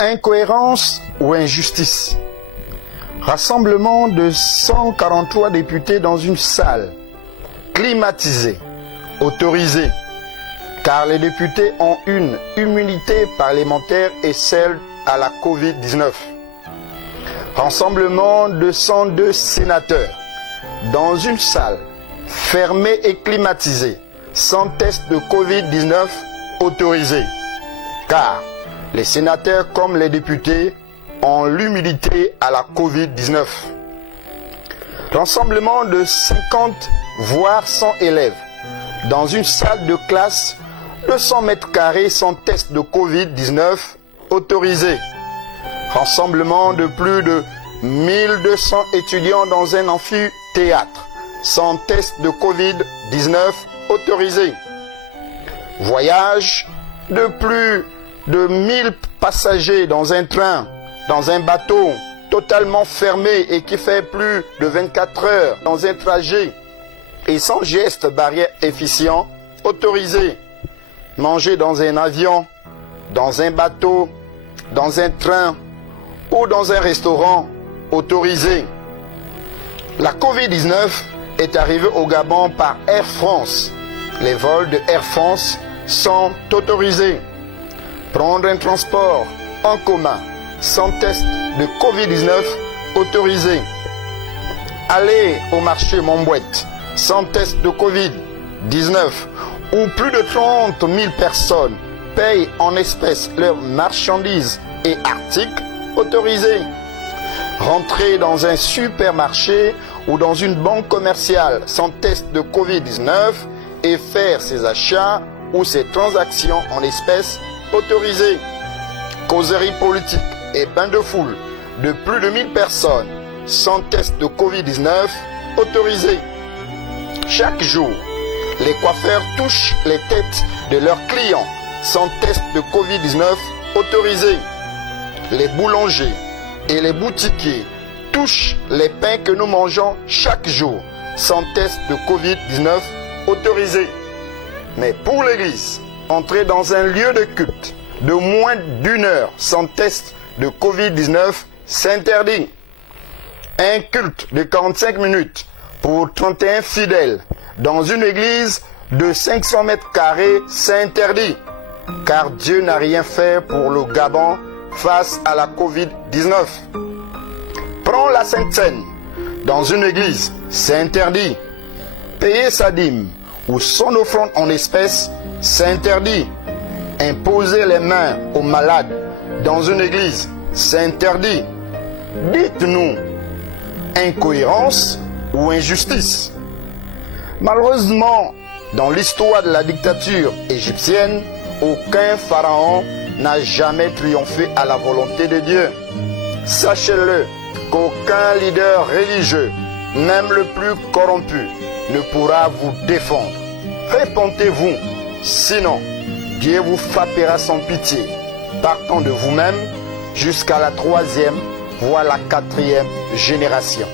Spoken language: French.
Incohérence ou injustice? Rassemblement de 143 députés dans une salle climatisée, autorisée, car les députés ont une immunité parlementaire et celle à la Covid-19. Rassemblement de 102 sénateurs dans une salle fermée et climatisée, sans test de Covid-19 autorisé, car les sénateurs comme les députés ont l'immunité à la Covid-19. Rassemblement de 50 voire 100 élèves dans une salle de classe de 100 mètres carrés sans test de Covid-19 autorisé. Rassemblement de plus de 1200 étudiants dans un amphithéâtre sans test de Covid-19 autorisé. Voyage de plus de 1000 passagers dans un train, dans un bateau totalement fermé et qui fait plus de 24 heures dans un trajet et sans geste barrière efficient autorisé. Manger dans un avion, dans un bateau, dans un train ou dans un restaurant autorisé. La Covid-19 est arrivée au Gabon par Air France. Les vols de Air France sont autorisés. Prendre un transport en commun sans test de Covid-19 autorisé. Aller au marché Montbouette sans test de Covid-19 où plus de 30 000 personnes payent en espèces leurs marchandises et articles autorisés. Rentrer dans un supermarché ou dans une banque commerciale sans test de Covid-19 et faire ses achats ou ses transactions en espèces autorisées. Causerie politique et bain de foule de plus de 1000 personnes sans test de Covid-19 autorisés. Chaque jour, les coiffeurs touchent les têtes de leurs clients sans test de Covid-19 autorisés. Les boulangers et les boutiquiers touchent les pains que nous mangeons chaque jour sans test de Covid-19 autorisé. Mais pour l'Église, entrer dans un lieu de culte de moins d'1 heure sans test de Covid-19 s'interdit. Un culte de 45 minutes pour 31 fidèles dans une église de 500 mètres carrés s'interdit, car Dieu n'a rien fait pour le Gabon face à la Covid-19. Prends la Sainte Seine dans une église, c'est interdit. Payer sa dîme ou son offrande en espèces, c'est interdit. Imposer les mains aux malades dans une église, c'est interdit. Dites-nous, incohérence ou injustice? Malheureusement, dans l'histoire de la dictature égyptienne, aucun pharaon n'a jamais triomphé à la volonté de Dieu. Sachez-le, qu'aucun leader religieux, même le plus corrompu, ne pourra vous défendre. Répentez-vous, sinon Dieu vous frappera sans pitié, partant de vous-même jusqu'à la 3e, voire la 4e génération.